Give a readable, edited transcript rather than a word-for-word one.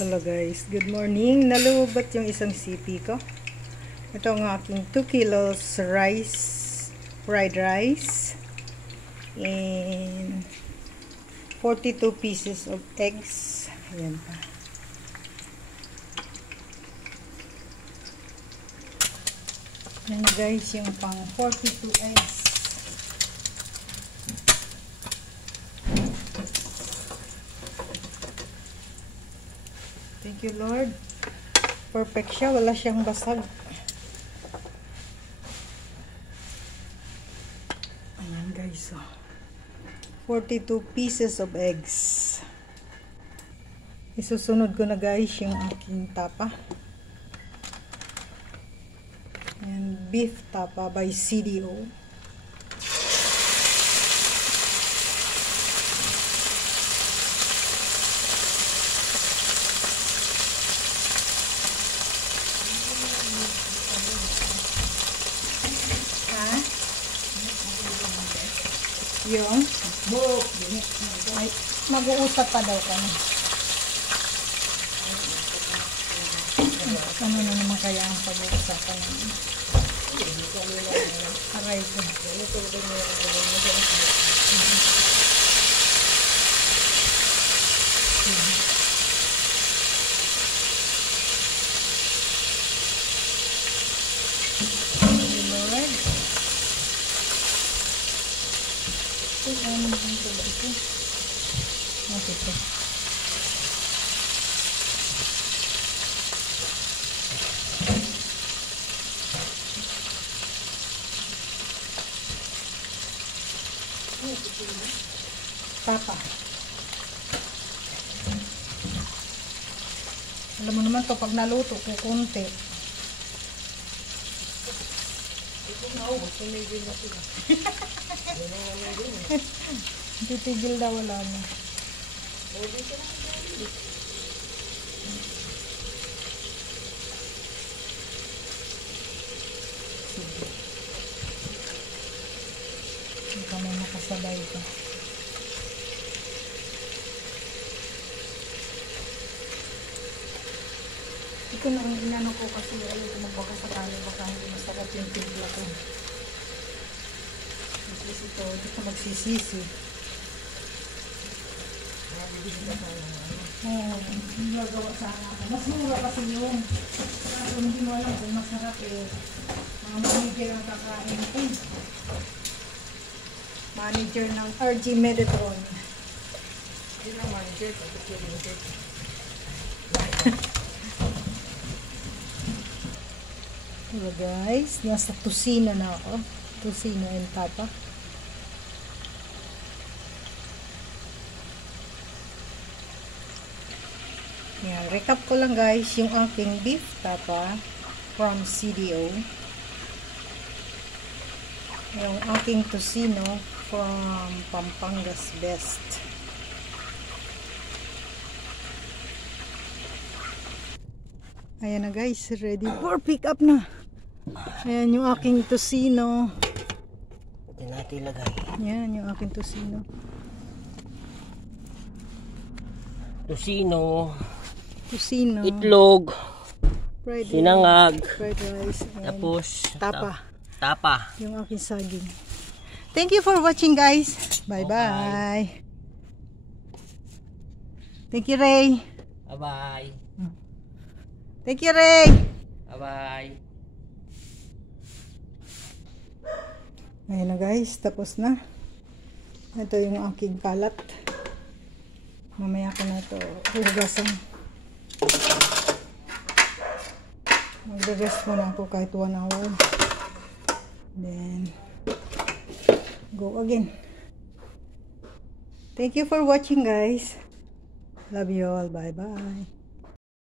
Hello guys, good morning. Nalubat yung isang CP ko. Ito ang aking 2 kilos rice, fried rice, and 42 pieces of eggs. Ayan pa. Ayan guys, yung pang 42 eggs. Thank you Lord. Perfect siya, wala siyang basag. Ayan guys, oh. 42 pieces of eggs. Isusunod ko na guys yung aking tapa. Ayan, beef tapa by CDO. Yung mag-uusap pa daw kami. Ano na naman kaya ang pag-uusapan namin? Aray ko. Tapa. Alam mo naman to pag naluto kukunti. Titigil daw, wala na. Hindi kami makasabay pa. Ito na ang inano ko kasi ayaw ko magbakasakali, baka hindi masarap yung timpla ko. Kasi ito, hindi ka magsisisi. Hindi gagawa sana ako. Mas mura kasi yun. Pero hindi mo alam kung masarap eh. Mga manager ang kakain ko. Manager ng RG Meditron. Hindi lang manager, tapos yung manager. Hello guys, nasa tusina na ako. Tusina and tapa. Yan, recap ko lang guys yung aking beef tapa from CDO. Yung aking tusino from Pampangas Best. Ayan na guys, ready for pick up na. Ayan yung aking tusino. Ito natin ilagay. Ayan yung aking tusino. Tusino, itlog, fried sinangag, fried rice, tapos tapa. Yung aking saging. Thank you for watching guys. Bye bye. Thank you Ray. Bye bye. Thank you Ray. Bye bye. Ayun na guys, tapos na. Ito yung aking kalat. Mamaya ko na ito hugasan. Magre-rest muna ako kahit 1 hour. Then, go again. Thank you for watching guys. Love you all. Bye bye.